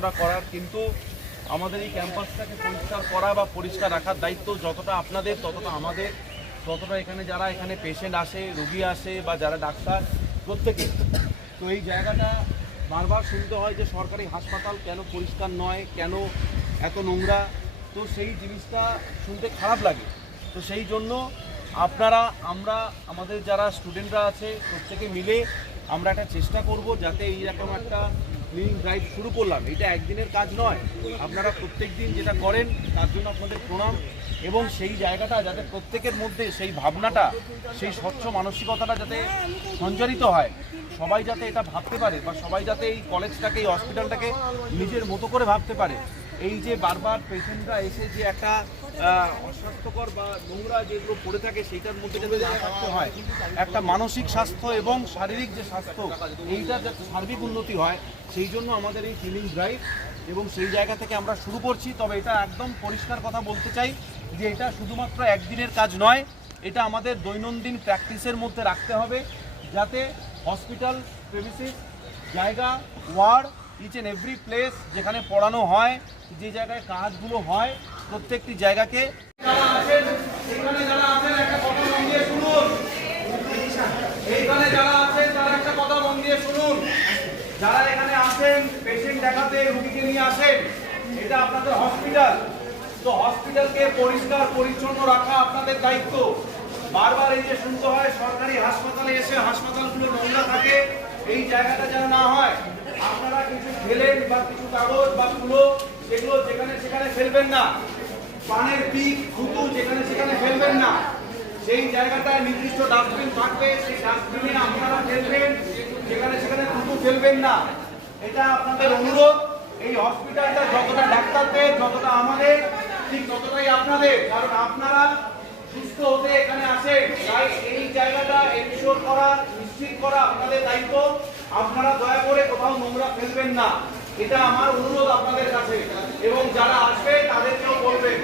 যতটা করার, কিন্তু আমাদের এই ক্যাম্পাসটাকে পরিষ্কার করা বা পরিষ্কার রাখার দায়িত্ব যতটা আপনাদের ততটা আমাদের, ততটা এখানে যারা এখানে পেশেন্ট আসে, রোগী আসে বা যারা ডাক্তার প্রত্যেকে। তো এই জায়গাটা বারবার শুনতে হয় যে সরকারি হাসপাতাল কেন পরিষ্কার নয়, কেন এত নোংরা। তো সেই জিনিসটা শুনতে খারাপ লাগে। তো সেই জন্য আমরা আমাদের যারা স্টুডেন্টরা আছে প্রত্যেকে মিলে আমরা একটা চেষ্টা করব যাতে এইরকম একটা ক্লিনিং ড্রাইভ শুরু করলাম। এটা একদিনের কাজ নয়, আপনারা প্রত্যেক দিন যেটা করেন তার জন্য আপনাদের প্রণাম। এবং সেই জায়গাটা যাতে প্রত্যেকের মধ্যে সেই ভাবনাটা, সেই স্বচ্ছ মানসিকতাটা যাতে সঞ্চারিত হয়, সবাই যাতে এটা ভাবতে পারে বা সবাই যাতে এই কলেজটাকে, এই হসপিটালটাকে নিজের মতো করে ভাবতে পারে। এই যে বারবার পেশেন্টরা এসে যে একটা অস্বাস্থ্যকর বা নোংরা যেগুলো পড়ে থাকে সেইটার মধ্যে যাতে না থাকতে হয়, একটা মানসিক স্বাস্থ্য এবং শারীরিক যে স্বাস্থ্য এইটার যাতে সার্বিক উন্নতি হয়, সেই জন্য আমাদের এই ক্লিনিং ড্রাইভ। এবং সেই জায়গা থেকে আমরা শুরু করছি। তবে এটা একদম পরিষ্কার কথা বলতে চাই যে এটা শুধুমাত্র একদিনের কাজ নয়, এটা আমাদের দৈনন্দিন প্র্যাকটিসের মধ্যে রাখতে হবে, যাতে হসপিটাল প্রেমিসিস, জায়গা, ward, each and every place যেখানে পড়ানো হয়, যে জায়গায় কাজগুলো হয়, প্রত্যেকটি জায়গাকে যারা আছেন এখানে যারা আছেন একটা কথা মন দিয়ে শুনুন। এইখানে যারা আছেন তারা একটা কথা মন দিয়ে শুনুন। যারা এখানে আসেন পেশেন্ট দেখাতে, রোগীকে নিয়ে আসেন, এটা আপনাদের হসপিটাল। তো হসপিটালকে পরিষ্কার পরিচ্ছন্ন রাখা আপনাদের দায়িত্ব। বারবার এই যে শুনতে হয় সরকারি হাসপাতালে এসে হাসপাতালগুলো নোংরা থাকে, এই জায়গাটা যেন না হয়। আপনারা কিছু ফেলেন বা কিছু কাগজ বা তুলো সেগুলো যেখানে সেখানে ফেলবেন না। পানের পিক, থুতু যেখানে সেখানে ফেলবেন না। সেই জায়গাটায় নির্দিষ্ট ডাস্টবিন থাকবে, সেই ডাস্টবিনে আপনারা ফেলবেন, যেখানে সেখানে থুতু ফেলবেন না। এটা আপনাদের অনুরোধ। এই হসপিটালটা যতটা ডাক্তারদের, যতটা আমাদের, ঠিক ততটাই আপনাদের, কারণ আপনারা সুস্থ হতে এখানে আসেন। তাই এই জায়গাটা এনশিওর করা, নিশ্চিত করা আপনাদের দায়িত্ব। আপনারা দয়া করে কোথাও নোংরা ফেলবেন না, এটা আমার অনুরোধ আপনাদের কাছে। এবং যারা আসবে তাদেরকেও বলবেন।